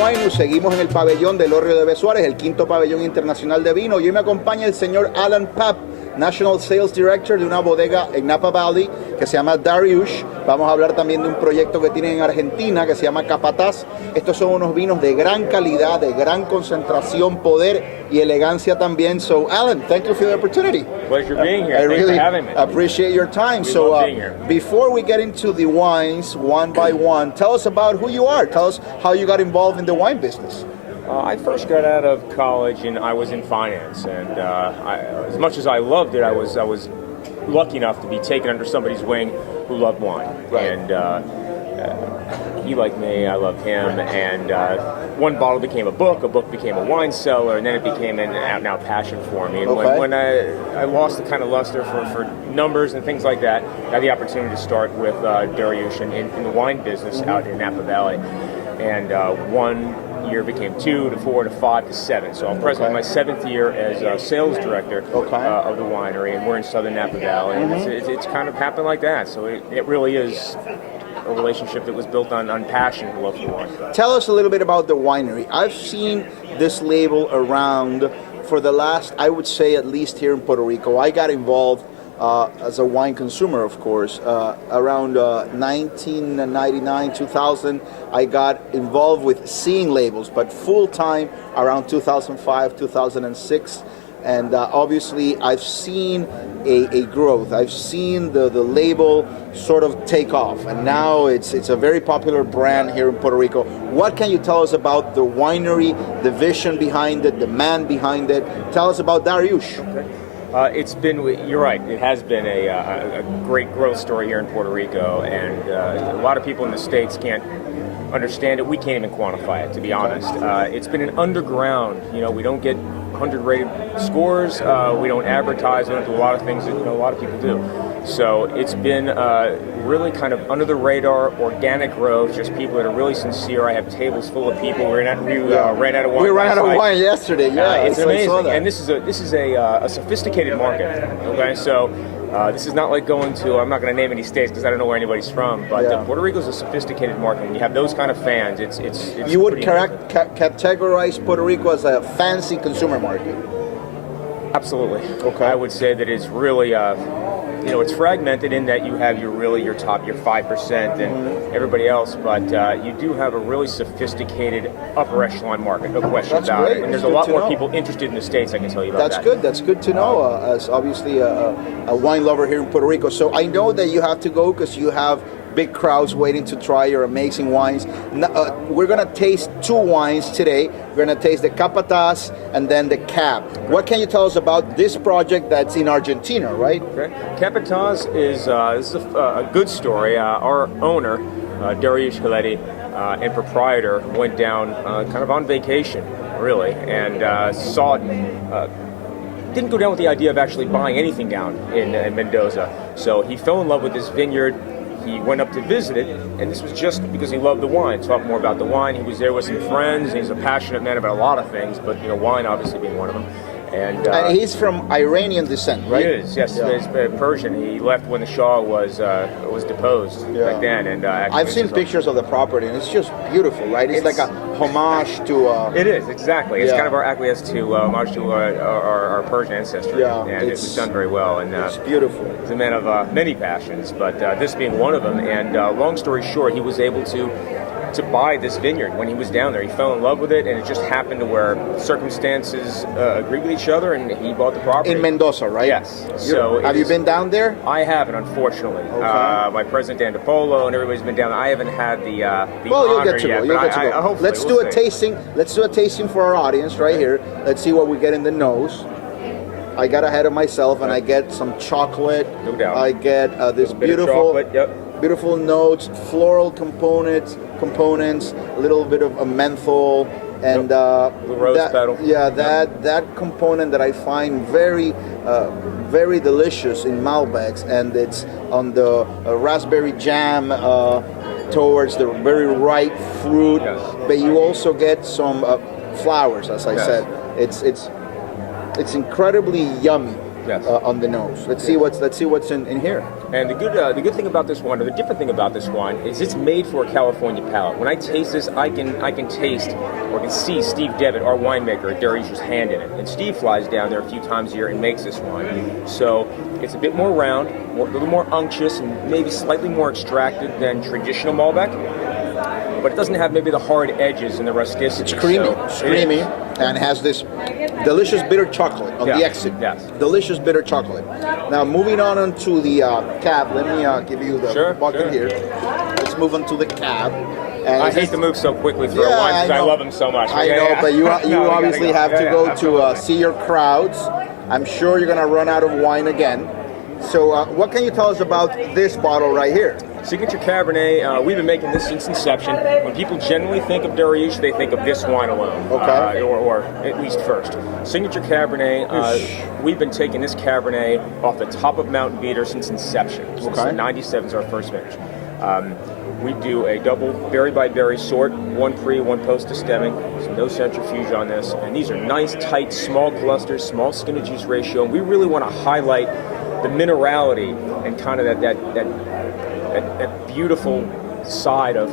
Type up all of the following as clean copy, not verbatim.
Wine. Seguimos en el pabellón del Desde el V Suárez, el quinto pabellón internacional de vino. Y hoy me acompaña el señor Alan Papp, National Sales Director de una bodega en Napa Valley que se llama Darioush. Vamos a hablar también de un proyecto que tienen en Argentina que se llama Capataz. Estos son unos vinos de gran calidad, de gran concentración, poder y elegancia también. So, Alan, thank you for the opportunity. Pleasure being here. I Thanks really for having me. appreciate your time. We love being here. Before we get into the wines one by one, tell us about who you are. Tell us how you got involved in the wine business. I first got out of college and I was in finance, and as much as I loved it, I was lucky enough to be taken under somebody's wing who loved wine. Right. And he liked me, I loved him, and one bottle became a book became a wine cellar, and then it became an out-and-out passion for me. And Okay. when I lost the kind of luster for numbers and things like that, I had the opportunity to start with Darioush in the wine business out in Napa Valley. And 1 year became 2 to 4 to 5 to 7. So I'm presently in my 7th year as a sales director of the winery, and we're in southern Napa Valley. And it's kind of happened like that. So it really is a relationship that was built on passion and love for wine. Tell us a little bit about the winery. I've seen this label around for the last, I would say, at least here in Puerto Rico. I got involved as a wine consumer, of course, around 1999, 2000. I got involved with seeing labels, but full-time around 2005, 2006. And obviously, I've seen a growth. I've seen the label sort of take off, and now it's a very popular brand here in Puerto Rico. What can you tell us about the winery, the vision behind it, the man behind it? Tell us about Darioush. Okay. It's been, you're right, it has been a great growth story here in Puerto Rico, and a lot of people in the States can't understand it. We can't even quantify it, to be honest. It's been an underground, we don't get 100 rated scores, we don't advertise, we don't do a lot of things that a lot of people do. So it's been really kind of under the radar, organic growth, just people that are really sincere. I have tables full of people. We ran out of wine. We ran out of wine yesterday. Yeah, it's amazing. And this is a sophisticated market. Okay, so this is not like going to, I'm not going to name any states because I don't know where anybody's from, but Puerto Rico is a sophisticated market. When you have those kind of fans, it's you would categorize Puerto Rico as a fancy consumer market? Absolutely. Okay. I would say that it's really, it's fragmented in that you have your 5% and everybody else, but you do have a really sophisticated upper echelon market, no question about great. it. And there's a lot more people interested in the States, I can tell you about that. That's good to know, as obviously a wine lover here in Puerto Rico. So I know that you have to go because you have big crowds waiting to try your amazing wines. We're going to taste 2 wines today. We're going to taste the Capataz and then the Cab. What can you tell us about this project that's in Argentina, right? Okay. Capataz is a good story. Our owner, Darioush and proprietor, went down kind of on vacation, really, and didn't go down with the idea of actually buying anything down in Mendoza. So he fell in love with this vineyard. He went up to visit it, and this was just because he loved the wine. Talk more about the wine. He was there with some friends. He's a passionate man about a lot of things, but wine obviously being one of them. And he's from Iranian descent, right? He is, yes. He's Persian. He left when the Shah was deposed back then. And I've seen pictures of the property, and it's just beautiful, right? It's like a homage to. It is, exactly. It's kind of our acquiesce to homage to our Persian ancestry, and it was done very well. And it's beautiful. He's a man of many passions, but this being one of them. And long story short, he was able to buy this vineyard when he was down there. He fell in love with it, and it just happened to where circumstances agreed with each other, and he bought the property. In Mendoza, right? Yes. Have you been down there? I haven't, unfortunately. Okay. My president Dan DePolo and everybody's been down there. I haven't had the well, honor you'll get to yet. go. You'll get to go. Let's do a tasting. Let's do a tasting for our audience right here. Let's see what we get in the nose. I got ahead of myself, and I get some chocolate. No doubt. I get this beautiful, beautiful notes, floral components, a little bit of a menthol, and the rose petal. Yeah, that component that I find very delicious in Malbecs, and it's on the raspberry jam towards the very ripe fruit. Yes. But you also get some flowers, as I said. It's incredibly yummy. Yes. on the nose. Let's see what's in here. And the good thing about this wine, or the different thing about this wine, is it's made for a California palate. When I taste this, I can taste or can see Steve Devitt, our winemaker at Darioush's hand in it. And Steve flies down there a few times a year and makes this wine. So it's a bit more round, a little more unctuous, and maybe slightly more extracted than traditional Malbec. But it doesn't have maybe the hard edges and the rusticity. It's creamy, and has this delicious bitter chocolate on the exit. Yes. Delicious bitter chocolate. Now, moving on onto the cab, let me give you the bucket here. Let's move on to the cab. And I hate to move so quickly through a wine because I love them so much. I know, but you obviously have to go to see your crowds. I'm sure you're going to run out of wine again. So what can you tell us about this bottle right here? Signature Cabernet, we've been making this since inception. When people generally think of Darioush, they think of this wine alone, or at least first. Signature Cabernet, we've been taking this Cabernet off the top of Mountain Beater since inception. Since 97 is our first vintage. We do a double berry by berry sort, one pre, one post stemming. So no centrifuge on this. And these are nice, tight, small clusters, small skin to juice ratio. And we really want to highlight the minerality and kind of that beautiful side of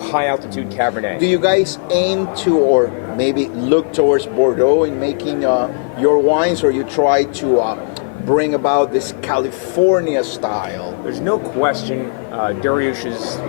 high altitude Cabernet. Do you guys aim to, or maybe look towards Bordeaux in making your wines, or you try to bring about this California style? There's no question Darioush's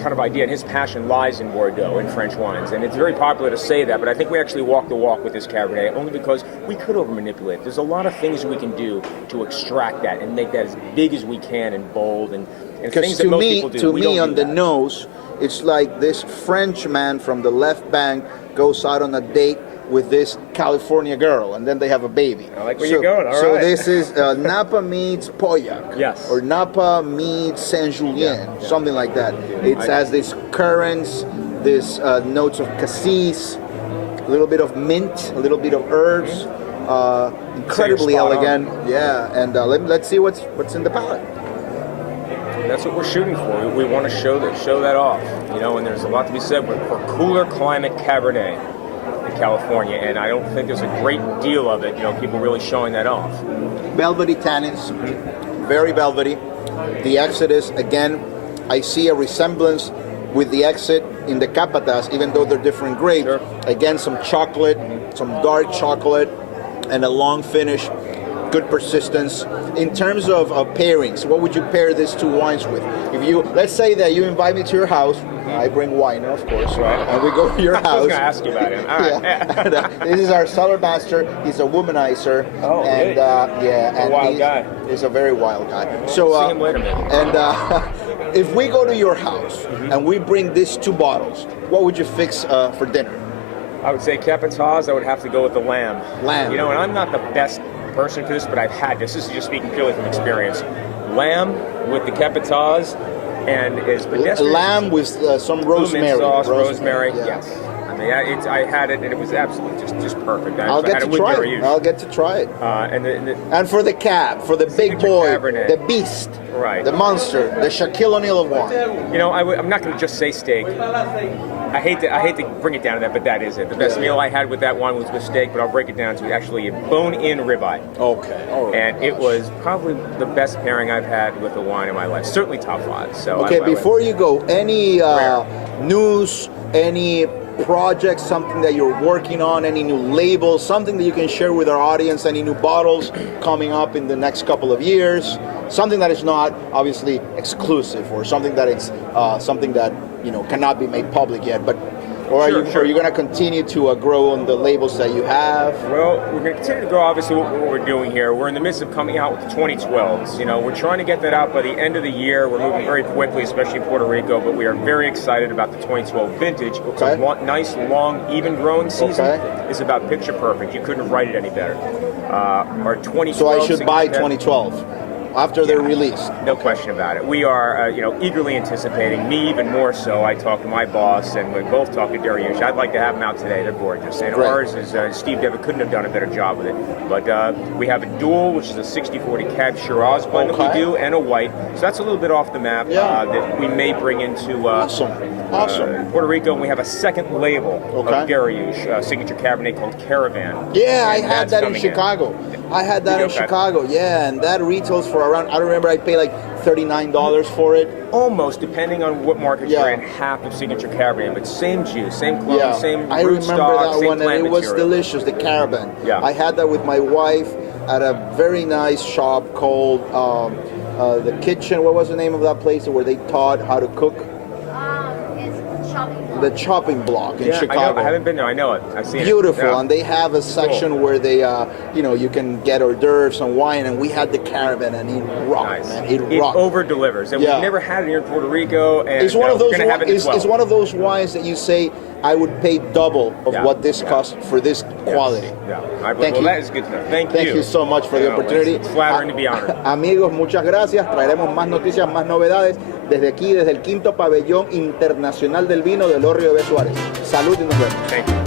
kind of idea and his passion lies in Bordeaux, in French wines, and it's very popular to say that, but I think we actually walk the walk with this Cabernet only because we could over manipulate. There's a lot of things we can do to extract that and make that as big as we can and bold and things that most people do. To me, on the nose, it's like this French man from the left bank goes out on a date with this California girl, and then they have a baby. I like where you're going. All so right. This is Napa meets Pauillac. Yes. Or Napa meets Saint-Julien, something like that. It has this currants, this notes of cassis, a little bit of mint, a little bit of herbs. Incredibly elegant. Yeah, and let's see what's in the palate. That's what we're shooting for. We want to show that off. And there's a lot to be said for cooler climate Cabernet in California, and I don't think there's a great deal of it, people really showing that off. Velvety tannins, very velvety. The Exodus, again, I see a resemblance with the exit in the Capataz, even though they're different grapes. Sure. Again, some chocolate, some dark chocolate, and a long finish, good persistence. In terms of pairings, what would you pair these two wines with? If you, let's say that you invite me to your house, I bring wine, of course, and we go to your house. I was going to ask you about him. All right. This is our cellar master. He's a womanizer. Oh, and really? and a wild guy. He's a very wild guy. So see him later, man. And if we go to your house and we bring these two bottles, what would you fix for dinner? I would say Capataz. I would have to go with the lamb. Lamb. And I'm not the best person for this, but I've had this. This is just speaking purely from experience. Lamb with the Capataz. And as pedestrian, lamb with some rosemary. Sauce, rosemary. Yes. I mean, I had it, and it was absolutely just perfect. I'll get to try it. I'll get to try it. And for the cab, for the big boy, Cabernet. the beast, right, the monster, the Shaquille O'Neal of wine. I'm not going to just say steak. I hate to bring it down to that, but that is it. The best meal I had with that wine was with steak, but I'll break it down to actually a bone-in ribeye. Okay. Oh, and it was probably the best pairing I've had with a wine in my life. Certainly top 5. So okay, before you go, any news, any projects, something that you're working on, any new labels, something that you can share with our audience, any new bottles coming up in the next couple of years, something that is not obviously exclusive, or something that it's something that cannot be made public yet, but are you going to continue to grow on the labels that you have? Well, we're going to continue to grow, obviously, what we're doing here. We're in the midst of coming out with the 2012s. We're trying to get that out by the end of the year. We're moving very quickly, especially in Puerto Rico, but we are very excited about the 2012 vintage. Okay. It's a nice, long, even growing season. It's about picture perfect. You couldn't write it any better. Our 2012. So I should buy 2012. after they're released. No question about it. We are, eagerly anticipating. Me even more so. I talked to my boss, and we both talked to Darioush. I'd like to have them out today. They're gorgeous. And Great. ours is Steve Devitt couldn't have done a better job with it. But we have a dual, which is a 60-40 Cab Shiraz blend that we do, and a white. So that's a little bit off the map that we may bring into Awesome. Puerto Rico. And we have a second label of Darioush, signature Cabernet called Caravan. Yeah, I And had that's that in coming Chicago. I had that in Okay. Chicago, yeah, and that retails for around, I don't remember, I paid like $39 for it. Almost, depending on what market you're in, half of signature Cabernet, but same juice, same clone, same I root remember stock, that same one, and plant it was material. delicious, the Caravan. Yeah. I had that with my wife at a very nice shop called The Kitchen. What was the name of that place where they taught how to cook? It's shopping. The Chopping Block in Yeah, Chicago. I haven't been there. I know it. I've seen Beautiful, it. Yeah. and they have a section where they, you can get hors d'oeuvres and wine, and we had the Caravan, and it rocked, man. It rocked. over delivers, and we've never had it here in Puerto Rico. And It's one of those. we're gonna have it as well. It's one of those wines that you say, I would pay double of what this cost for this quality. Yeah. Thank you. That is good to know. Thank you so much for the opportunity. It's flattering to be honored. Amigos, muchas gracias. Traeremos más noticias, más novedades desde aquí, desde el quinto pabellón internacional del vino del Orrio de Suárez. Salud y nos vemos. Thank you.